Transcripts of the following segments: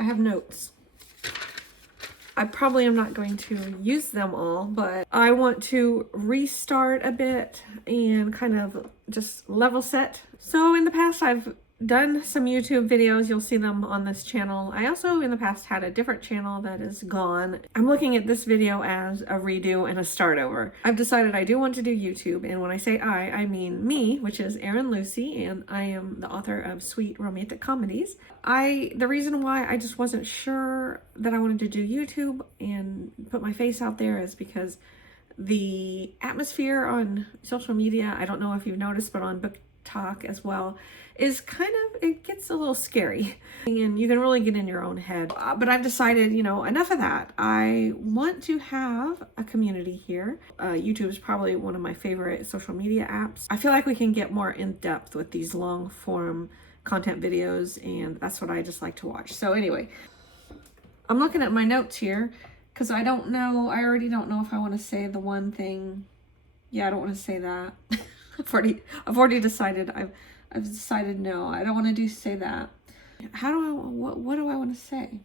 I have notes. I probably am not going to use them all, but I want to restart a bit and kind of just level set. So in the past, I've done some YouTube videos. You'll see them on this channel. I also in the past had a different channel that is gone. I'm looking at this video as a redo and a start over. I've decided I do want to do YouTube, and when I say I mean me, which is Erin Lucy, and I am the author of Sweet Romantic Comedies. The reason why I just wasn't sure that I wanted to do YouTube and put my face out there is because the atmosphere on social media, I don't know if you've noticed, but on Book Talk as well, is kind of, it gets a little scary and you can really get in your own head. But I've decided, you know, enough of that. I want to have a community here. YouTube is probably one of my favorite social media apps. I feel like we can get more in depth with these long form content videos, and that's what I just like to watch. So anyway, I'm looking at my notes here because I already don't know if I want to say the one thing. Yeah, I don't want to say that. I've already decided. I've decided no, I don't want to say that. What do I want to say?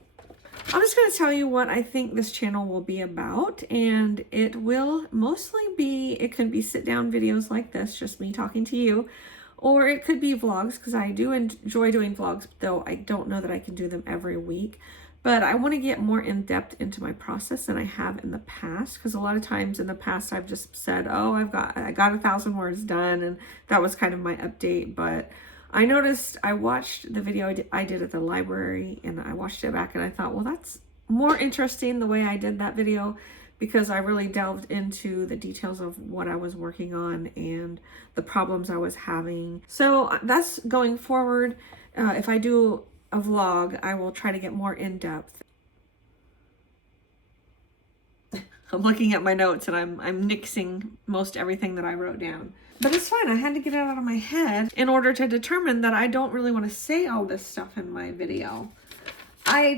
I'm just going to tell you what I think this channel will be about, and it will mostly be, it could be sit down videos like this, just me talking to you, or it could be vlogs, because I do enjoy doing vlogs, though I don't know that I can do them every week. But I want to get more in depth into my process than I have in the past, because a lot of times in the past I've just said, oh, I got 1,000 words done, and that was kind of my update. But I noticed, I watched the video I did at the library, and I watched it back, and I thought, well, that's more interesting the way I did that video, because I really delved into the details of what I was working on and the problems I was having. So that's going forward. If I do a vlog, I will try to get more in depth. I'm looking at my notes and I'm nixing most everything that I wrote down. But it's fine. I had to get it out of my head in order to determine that I don't really want to say all this stuff in my video. I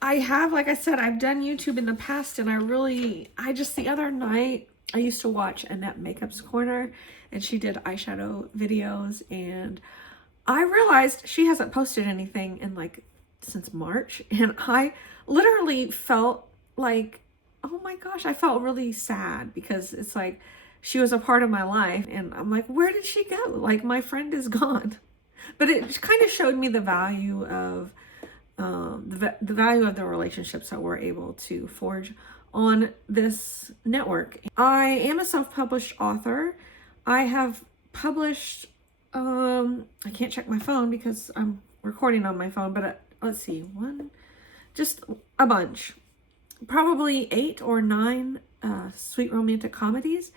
have, like I said, I've done YouTube in the past, and I just the other night, I used to watch Annette Makeup's Corner, and she did eyeshadow videos, and I realized she hasn't posted anything in since March, and I literally felt like, oh my gosh, I felt really sad, because it's like she was a part of my life, and I'm like, where did she go? Like, my friend is gone. But it kind of showed me the value of the value of the relationships that we're able to forge on this network. I am a self-published author. I have published, I can't check my phone because I'm recording on my phone, but let's see, just a bunch, probably 8 or 9 sweet romantic comedies.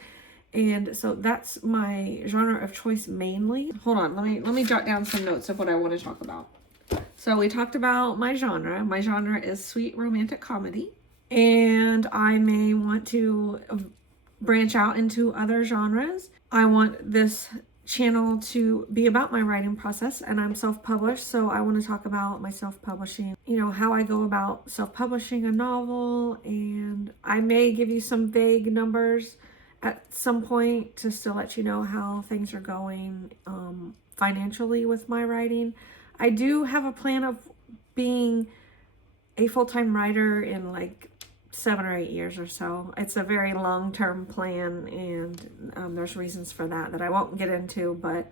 And so that's my genre of choice mainly. Hold on, let me jot down some notes of what I want to talk about. So we talked about my genre. My genre is sweet romantic comedy, and I may want to branch out into other genres. I want this channel to be about my writing process, and I'm self-published, so I want to talk about my self-publishing, you know, how I go about self-publishing a novel, and I may give you some vague numbers at some point just to let you know how things are going financially with my writing. I do have a plan of being a full-time writer in 7 or 8 years or so. It's a very long-term plan, and there's reasons for that I won't get into, but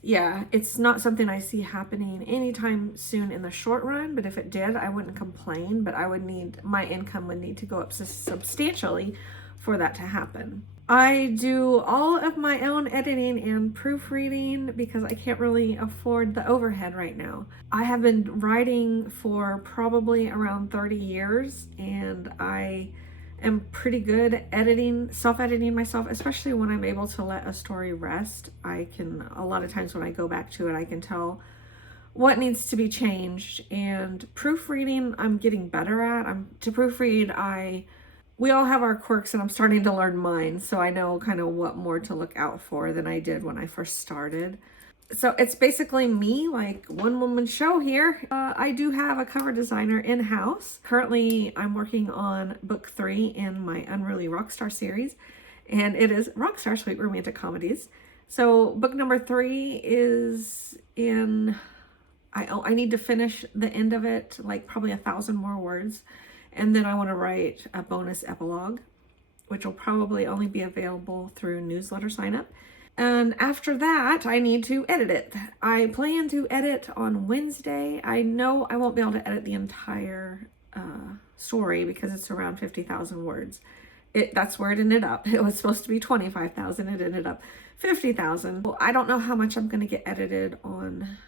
yeah, it's not something I see happening anytime soon in the short run, but if it did, I wouldn't complain, but my income would need to go up substantially for that to happen. I do all of my own editing and proofreading because I can't really afford the overhead right now. I have been writing for probably around 30 years, and I am pretty good at self-editing myself, especially when I'm able to let a story rest. A lot of times when I go back to it, I can tell what needs to be changed. And proofreading, I'm getting better at. To proofread, we all have our quirks, and I'm starting to learn mine, so I know kind of what more to look out for than I did when I first started. So it's basically me, like one-woman show here. I do have a cover designer in-house. Currently, I'm working on book 3 in my Unruly Rockstar series, and it is Rockstar Sweet Romantic Comedies. So book number 3 is in, I need to finish the end of it, like probably 1,000 more words. And then I want to write a bonus epilogue, which will probably only be available through newsletter sign up. And after that, I need to edit it. I plan to edit on Wednesday. I know I won't be able to edit the entire story because it's around 50,000 words. That's where it ended up. It was supposed to be 25,000. It ended up 50,000. Well, I don't know how much I'm going to get edited on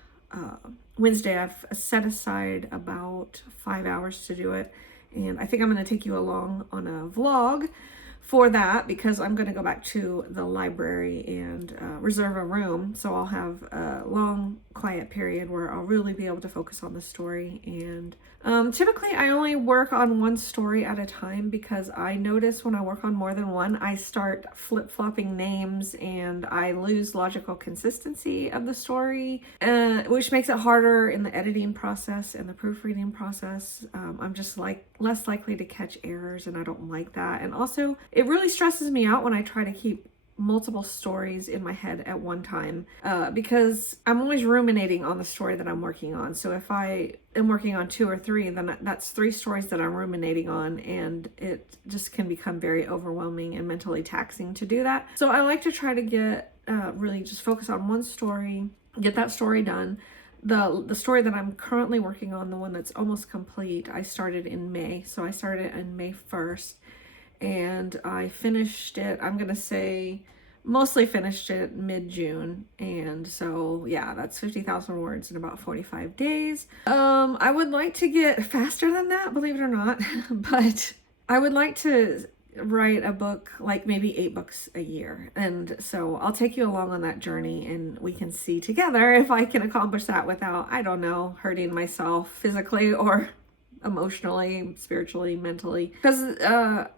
Wednesday. I've set aside about 5 hours to do it. And I think I'm going to take you along on a vlog for that because I'm going to go back to the library and reserve a room. So I'll have a long, quiet period where I'll really be able to focus on the story. And typically I only work on one story at a time because I notice when I work on more than one, I start flip-flopping names and I lose logical consistency of the story, which makes it harder in the editing process and the proofreading process. I'm just less likely to catch errors, and I don't like that. And also, it really stresses me out when I try to keep multiple stories in my head at one time because I'm always ruminating on the story that I'm working on. So if I am working on 2 or 3, then that's 3 stories that I'm ruminating on, and it just can become very overwhelming and mentally taxing to do that. So I like to try to get really just focus on one story, get that story done. The story that I'm currently working on, the one that's almost complete, I started in May. So I started it on May 1st. And I finished it, I'm going to say, mostly finished it mid-June. And so, yeah, that's 50,000 words in about 45 days. I would like to get faster than that, believe it or not. But I would like to write a book, like maybe 8 books a year. And so I'll take you along on that journey and we can see together if I can accomplish that without, I don't know, hurting myself physically or emotionally, spiritually, mentally, because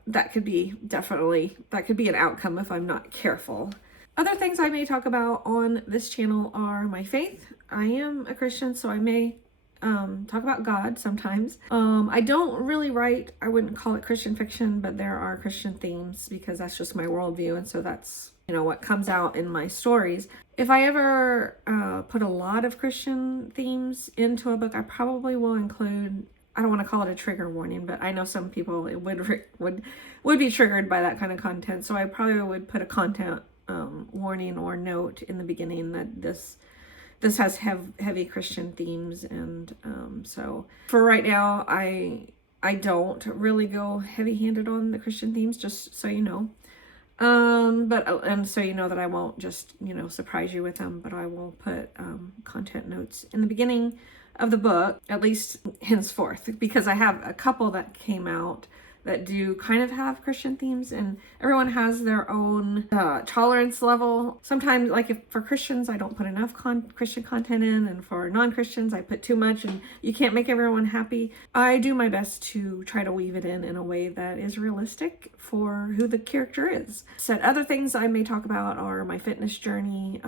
that could be an outcome if I'm not careful. Other things I may talk about on this channel are my faith. I am a Christian, so I may talk about God sometimes. I don't really write, I wouldn't call it Christian fiction, but there are Christian themes because that's just my worldview, and so that's, you know, what comes out in my stories. If I ever put a lot of Christian themes into a book, I probably will include, I don't want to call it a trigger warning, but I know some people would be triggered by that kind of content. So I probably would put a content warning or note in the beginning that this has heavy Christian themes. And so for right now, I don't really go heavy-handed on the Christian themes, just so you know. And so you know that I won't just, you know, surprise you with them, but I will put content notes in the beginning of the book, at least henceforth, because I have a couple that came out that do kind of have Christian themes, and everyone has their own tolerance level. Sometimes, like if for Christians, I don't put enough Christian content in, and for non-Christians, I put too much, and you can't make everyone happy. I do my best to try to weave it in a way that is realistic for who the character is. So other things I may talk about are my fitness journey.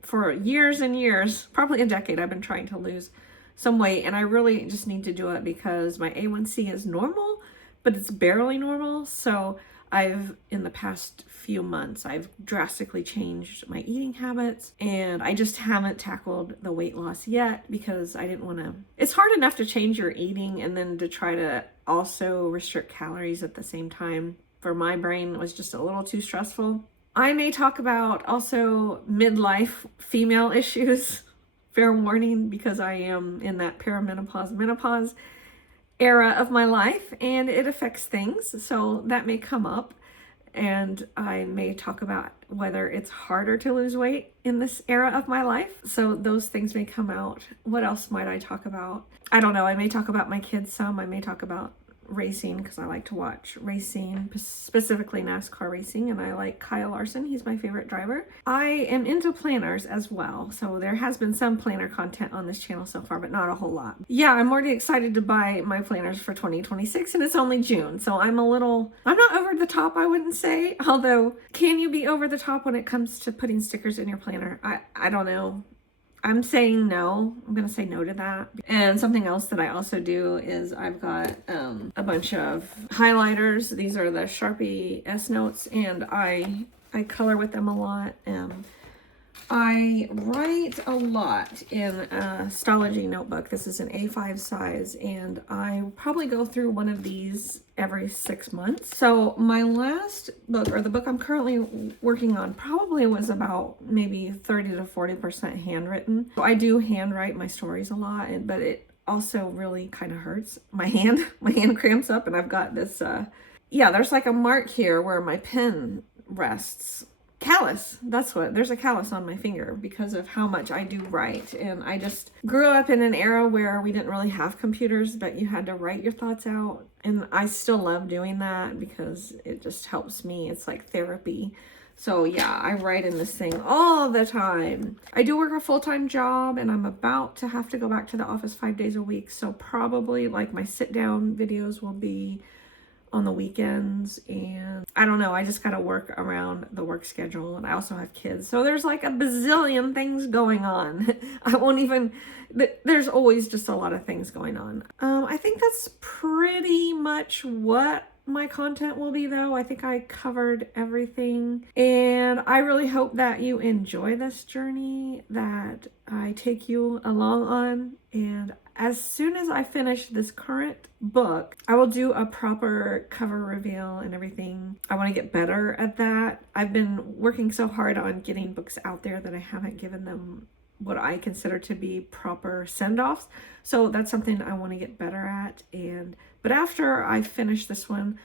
For years and years, probably a decade, I've been trying to lose some weight, and I really just need to do it because my A1C is normal, but it's barely normal. So in the past few months, I've drastically changed my eating habits, and I just haven't tackled the weight loss yet because I didn't want to. It's hard enough to change your eating and then to try to also restrict calories at the same time. For my brain, it was just a little too stressful. I may talk about also midlife female issues. Fair warning, because I am in that menopause era of my life, and it affects things, so that may come up. And I may talk about whether it's harder to lose weight in this era of my life, so those things may come out. What else might I talk about? I don't know. I may talk about my kids some. I may talk about racing because I like to watch racing, specifically NASCAR racing, and I like Kyle Larson. He's my favorite driver. I am into planners as well, so there has been some planner content on this channel so far, but not a whole lot. Yeah, I'm already excited to buy my planners for 2026, and it's only June, so I'm not over the top, I wouldn't say, although can you be over the top when it comes to putting stickers in your planner? I don't know. I'm saying no. I'm going to say no to that. And something else that I also do is I've got a bunch of highlighters. These are the Sharpie S Notes, and I color with them a lot. I write a lot in a Stology notebook. This is an A5 size, and I probably go through one of these every 6 months. So my last book, or the book I'm currently working on, probably was about maybe 30 to 40% handwritten. So I do handwrite my stories a lot, but it also really kind of hurts my hand. My hand cramps up, and I've got this, yeah, there's like a mark here where my pen rests. Callus, that's what, there's a callus on my finger because of how much I do write. And I just grew up in an era where we didn't really have computers, but you had to write your thoughts out. And I still love doing that because it just helps me. It's like therapy. So yeah, I write in this thing all the time. I do work a full-time job, and I'm about to have to go back to the office 5 days a week. So probably like my sit-down videos will be on the weekends, and I don't know, I just gotta work around the work schedule, and I also have kids, so there's like a bazillion things going on. I won't even, there's always just a lot of things going on. I think that's pretty much what my content will be, though. I think I covered everything, and I really hope that you enjoy this journey that I take you along on. And as soon as I finish this current book, I will do a proper cover reveal and everything. I want to get better at that. I've been working so hard on getting books out there that I haven't given them what I consider to be proper send-offs. So that's something I want to get better at. But after I finish this one,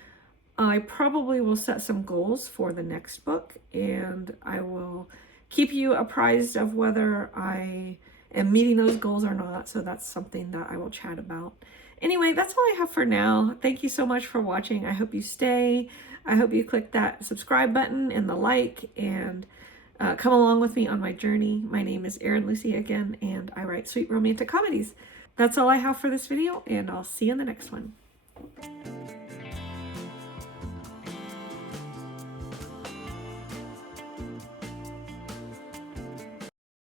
I probably will set some goals for the next book, and I will keep you apprised of whether I am meeting those goals or not. So that's something that I will chat about. Anyway, that's all I have for now. Thank you so much for watching. I hope you stay. I hope you click that subscribe button and the like, and come along with me on my journey. My name is Erin Lucy again, and I write sweet romantic comedies. That's all I have for this video, and I'll see you in the next one.